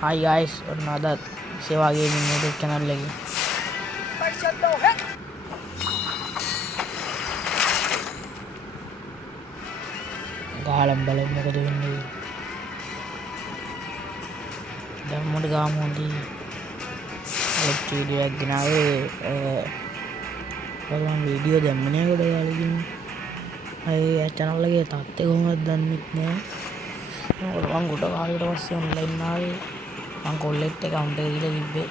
Hi guys, another Seva Gaming YouTube channel lagi. Galam balam මොකද වෙන්නේ? දැන් මොකද ගාමු හොඳි. අලුත් වීඩියෝ එකක් ගෙනාවේ බලන්න වීඩියෝ දැම්මනේ කොට යාළුවෝ. අය channel එකේ තාත්තේ කොහොමද දන්නෙත් නෑ. මම කොට කාලෙකට පස්සේ ඔන්ලයින් ආවේ. මම කොල්ලෙක්ට account එක දීලා තිබ්බේ.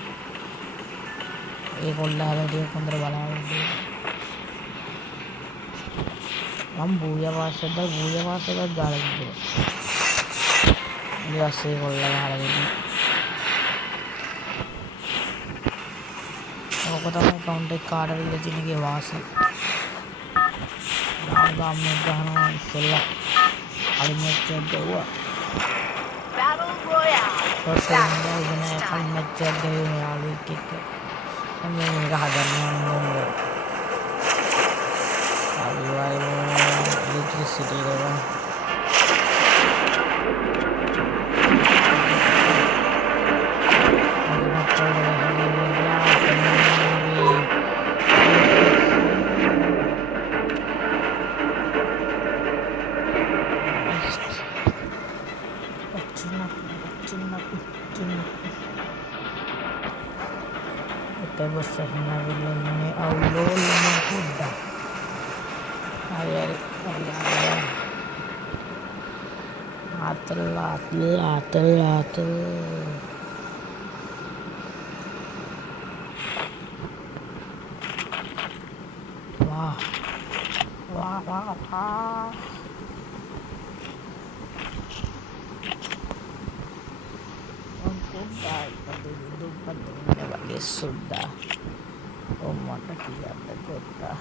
ඒ කොල්ලා හැබැයි හොඳට බලාගෙන ඉන්නේ. මම බූයා පාස්සෙන්ද දාලා තිබ්බා. ඊට පස්සේ කොල්ලා ගහලා දෙන්නේ. ඔක තමයි account එක කාට දීලා තියෙනගේ වාසිය. ගාම්නේ ගහනවා ඉස්සෙල්ලා අලින් මැච් එකක් ගවුවා. Battle Royale. පස්සේ කන් මැච් එකක් ගියේ යාළුවෙක් එක්ක. මම මේක හදන්න electricity කරනවා. Bos nabil ini Allah mudah. Hari telat. Wah. Sudah mata kita kota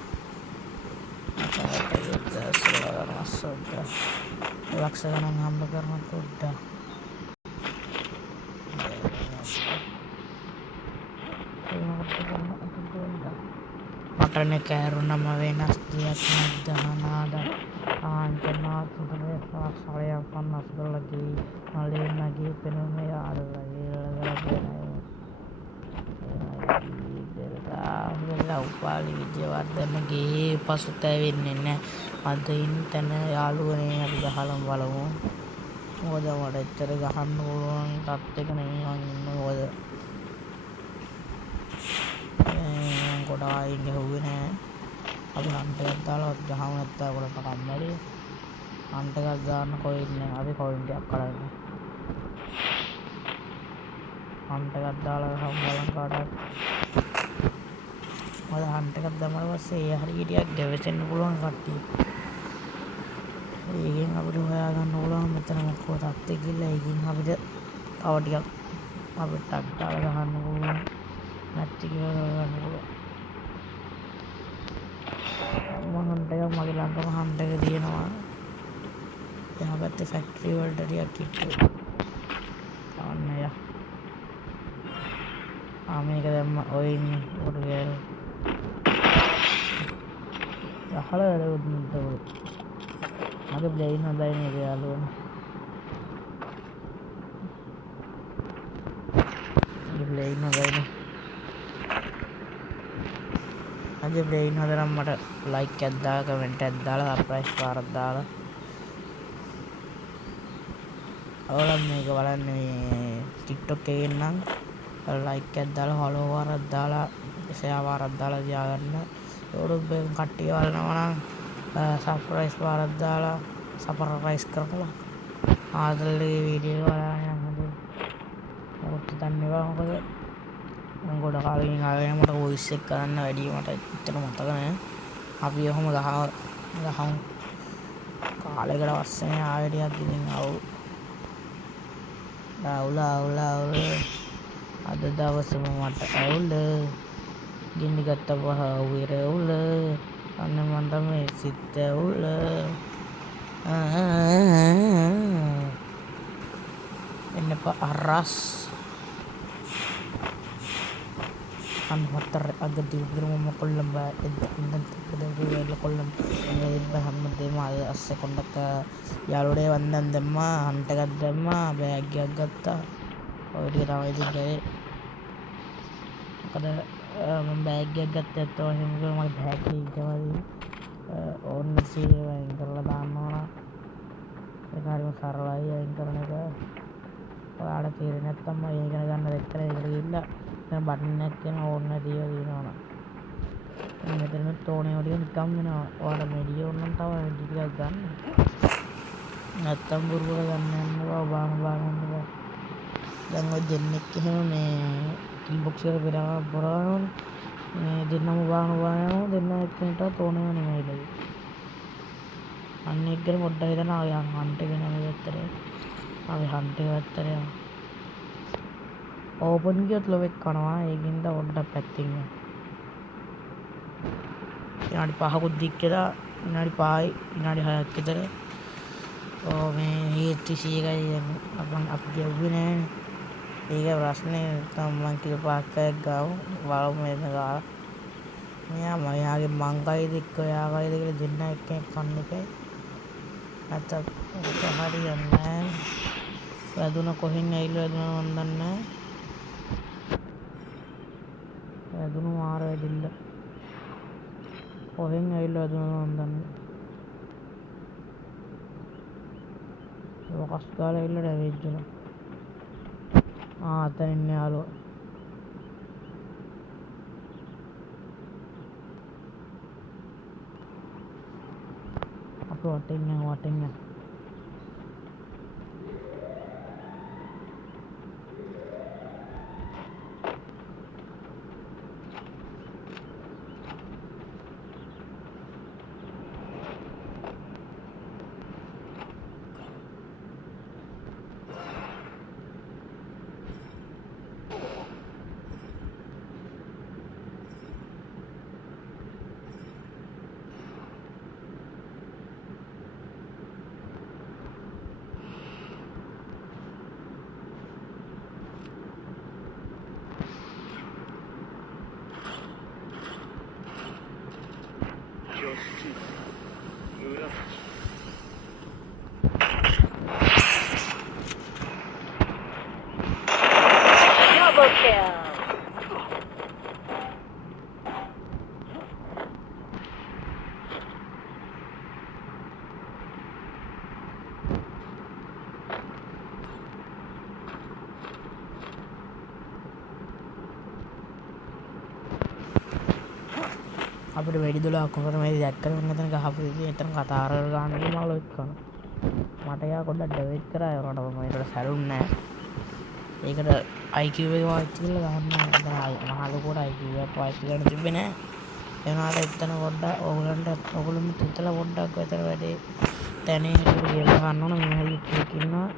kita selama sudah laksanakan hamba karena kuda matanya karena mavenas dia sudah ada anjana sudah saya panas lagi malin lagi penuhnya ada lagi Upali විජයවර්ධනගේ පසුතැවෙන්නේ නැහැ. අද ඉන්න යාළුවනේ අපි ගහලම බලමු. මොකද මට එච්චර ගහන්න පුළුවන් තත්ත්වෙක නෙමෙයි මං ඉන්නේ. මොකද ගොඩාක් ඉන්නේ හුවේ නැහැ. අපි හන්ට් එකක් දාලා ගහමු නැත්නම් ඔයගොල්ලන්ට කම්මැලි. හන්ට් එකක් ගන්න කොහෙ ඉන්නේ? අපි කොයින් ටිකක් කරන්නේ. හන්ට් එකක් දාලා ගහමු බලන්න කාටවත්. මම හන්ට් එකක් දැම්මම පස්සේ හරිය ටිකක් ගැවසෙන්න පුළුවන් කට්ටිය. ඒකෙන් අපිට හොයාගන්න පුළුවන් මෙතන මොකක්ද තත්ත්වය කියලා. ඒකෙන් අපිට තව ටිකක් අපිට ටක් දාලා ගහන්න පුළුවන්. මැච් එක ගන්න පුළුවන්. මම හන්ට් එක මගේ ළඟම හන්ට් එක තියෙනවා. එහා පැත්තේ ෆැක්ටරි වලට ටිකක් කිට්ටු. අන්න යා. මේක දැම්ම ඔය ඉන්නේ උඩ ගෑල්. අහල වැඩ උඩට. මගේ ප්ලේන් හොඳයි නේද යාළුවනේ. මගේ ප්ලේන් හොඳයිනේ. මගේ ප්ලේන් හොඳ නම් මට ලයික් එකක් දාලා කමෙන්ට් එකක් දාලා සර්ප්‍රයිස් පාරක් දාලා ඔයාලා මේක බලන්න මේ TikTok එකෙන් නම් ලයික් එකක් දාලා ෆලෝ පාරක් දාලා ෂෙයා පාරක් දාලා තියාගන්න. YouTube එකෙන් කට්ටිය බලනවා නම් සර්ප්‍රයිස් පාරක් දාලා සර්ප්‍රයිස් කරලා ආදල්ලේ වීඩියෝ බලන්න යන්න. මොකද දන්නේ බා මොකද මම ගොඩ කාලෙකින් ආවේ මට වොයිස් එක කරන්න වැඩි මට ඇත්තට මතක නෑ. අපි ඔහොම ගහමු කාලෙකට පස්සේ ආයෙ ටිකක් ඉතින් අවුල අද දවසම මට අවුල ගින්නි ගත්ත පහ උවිරවුල අන්න මන්ට මේ සිත් ඇවුල එන්න අරස් අන්වතර අගදී උග්‍රම කොල්ලම් ඉඳන් තකද කොල්ලම් හැමදේම අස්සේ කොණ්ඩක යාළුවනේ වන්දන් දැම්මා හන්ට් එකක් දැම්මා බෑග් එකක් ගත්තා ඔය ටික තමයි ඉතින් කරේ. මොකද මම බෑග් එකක් ගත්තේ ඇත්ත වශයෙන්ම මගේ බෑග් එක ඊටවදී ඕන්න සීල් අයින් කරලා දාන්න ඕන. ඒක හරිම සරලයි අයින් කරන එක. ඔයාලට තේරෙන්නේ නැත්නම් මම ඉගෙන ගන්න දෙක්කර ඒකට ගිහිල්ලා දැන් බටන් එකක් කියන ඕන්න නැතිව දිනනවා. මෙතනත් ඕනේ වලින් නිකම් වෙනවා. ඔයාලා මෙඩිය ඕනනම් තව මෙඩි ටිකක් ගන්න. නැත්තම් බුරුවල ගන්න යනවා බාන බා. දැන් ඔය දෙන්නෙක් එහෙම මේ කිල් බොක්ස් එකට බොරවනවනේ. මේ දෙන්නම බාන යනවා දෙන්න එක්කෙනාට ඕනේ නෙමෙයිලු. අන්න එක්කෙන පොඩ්ඩක් හිතන ආයන් හන්ට් එක නේද ඇත්තට. අපි හන්ට් එක ඇත්තට යනවා. ඕපන් ගියොත් ලොවෙක් කනවා. ඒකින්ද පොඩ්ඩක් පැත්තකින් යන්න. විනාඩි 5කුත් දික්කලා විනාඩි 5යි විනාඩි 6ක් විතර මේ හේත් 21යි අපි ගෙව්වේ නෑනේ. ඒක ප්‍රශ්නේ තමයි මං කිලෝ 5ක් ගාව වලම එන්න ගාලා මෙයාගේ මංගයිද එක්ක යාගයිද කියලා දෙන්න එක්කෙනෙක් කන්න එකයි නැත්තම් ඒක හරියන්නේ නෑ. වැදුන කොහෙන් ඇවිල්ලා වැදුනද මන් දන්නේ නෑ. වැදුණු මාර වෙදිල්ල කොහෙන් ඇවිල්ලා වැදුනද මන් දන්නේ නෑ. මොකස් ගාලා ඇවිල්ලා ඩැමේජ් වුණා. අතන ඉන්නේ යාළුවා. අපි වටෙන් යනවා. Double kill. අපිට වැඩි 12ක් කොහොමද මේ දැක්කම මෙතන ගහපු ඉතින් එතන කතා කරලා ගන්න මම ලොයික් කරනවා. මට යා පොඩ්ඩක් ඩෙවිට් කරා ඒකට මම ඒකට සැලුන්නේ නැහැ. ඒකට IQ එක වාච් කරලා ගන්න එතන මහා ලොකුට IQ එක වාච් කරන්න තිබ්බේ නැහැ. ඒ වුණාට එතන පොඩ්ඩක් ඕගොල්ලොම හිතලා පොඩ්ඩක් විතර වැඩේ තැනේ කියලා ගන්න ඕන මේ හරි ක්ලික් ඉන්නවා.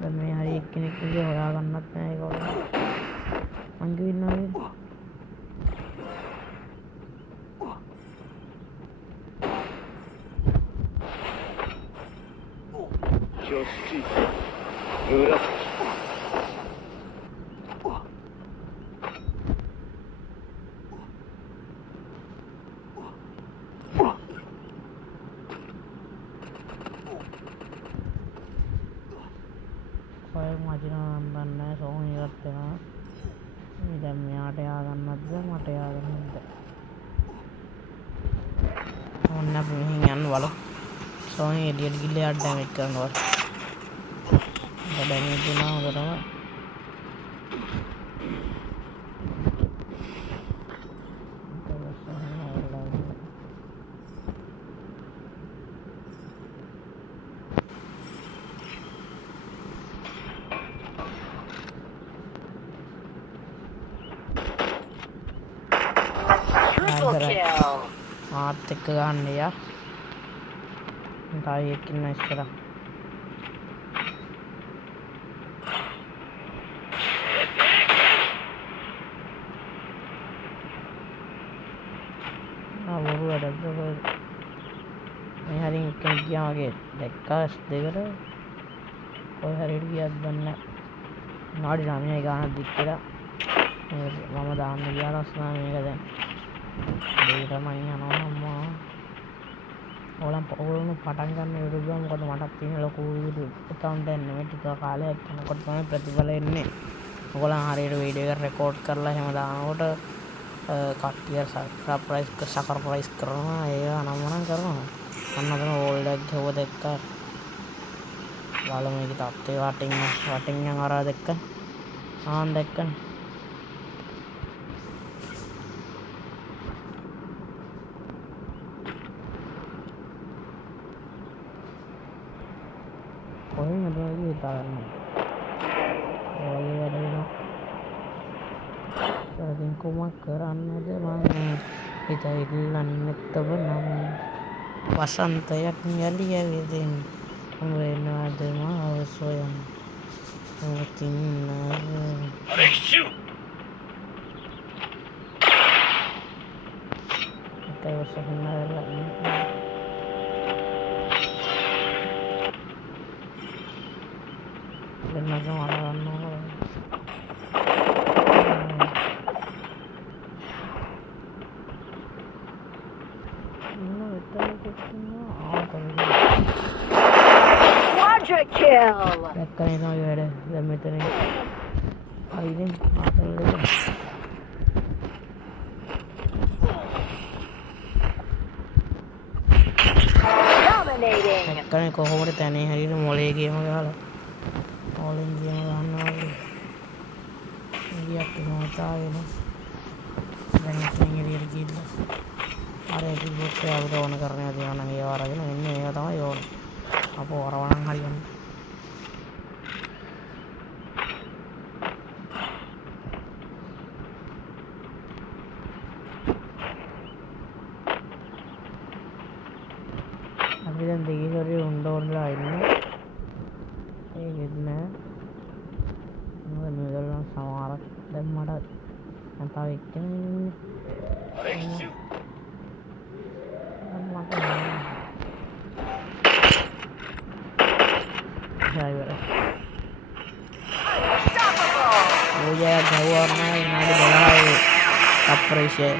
දැන් මේ හරි එක්කෙනෙක් විදිහ හොයාගන්නත් නැහැ ඒක වල. මං කිව්වා නේද? මදිනවා නම් දන්නේ සෝන් එකක් වෙනවා. මේ දැන් මෙයාට ය아가න්නත්ද මට ය아가න්නත්ද? ඕන්න අපි මෙහෙන් යන්න බලමු. සෝන් එළියට ගිහලා යාට ඩැමේජ් කරනවා. ඩැමේජ් වුණා හොඳටම. මාත් එක්ක ගන්න යා. තායි එක්ක ඉන්න ඉස්සරහ. වරු වැඩද මේ හරින් කෙනෙක් ගියා වගේ දැක්කා දෙකට කොයි හරියට ගියත් දන්නේ නැහැ. නාඩි 9යි ගානක් දික් කියලා මම දාන්න ගියා රස්නා මේක දැන් දෙයට මං යනවා අම්මා. ඕගොල්ලෝ පටන් ගන්න YouTube එක මොකද මටත් තියෙන ලොකු YouTube account එකක් නෙමෙයි ටික කාලයක් යනකොට තමයි ප්‍රතිඵල එන්නේ. ඔයගොල්ලන් හරියට වීඩියෝ එක රෙකෝඩ් කරලා එහෙම දානකොට කට්ටිය සබ්ස්ක්‍රයිබ් කරනවා ඒක අනම්මනම් කරනවා. අන්න අතන ඕල්ඩ් එකක් හෙව්ව දැක්කා. බලමු මේකේ තත්ත්වය වටින් යන අරා දැක්ක. ආන් දැක්කනේ. කොහෙන්ද මේක හිතාගන්නේ? ඔය වැඩ වෙනවා. ඉතින් කොහොමද කරන්නද මම හිත ඉල්ලන්නේ තවනම් වසන්තයක් යලි ඇවිදින් වෙනවද මාව සොයන් ඔතින් ඒකයි වසන්තයලා වෙනම වරවන්නවා Quadra kill. දැක්කනේ තමයි වැඩ. දැන් මෙතන අයිනේ ආතල්ලේ. Dominating. දැක්කනේ කොහොමද තැනේ හරියට මොලේ ගේම ගහලා. මොලෙන් ගේම ගන්නවා වගේ. ගියක් නෝතාගෙන. දැන් ඉතින් එළියට ගිහිල්ලා. අර ඒක විදිහට අපිට ඕන කරන්නේ තියෙනවා නම් ඒව අරගෙන මෙන්න මේක තමයි ඕනේ. අපෝ වරවණන් හරියන්නේ. අපි දැන් දෙකේ උණ්ඩෝන්ලා ඉන්නේ. ඒකෙත් නෑ. මොකද මේගොල්ලෝ නම් සමහරක් දැන් මට දැන් තව එක්කෙනෙක් ඉන්නේ. Udah gawar naik nadi bola kapres ya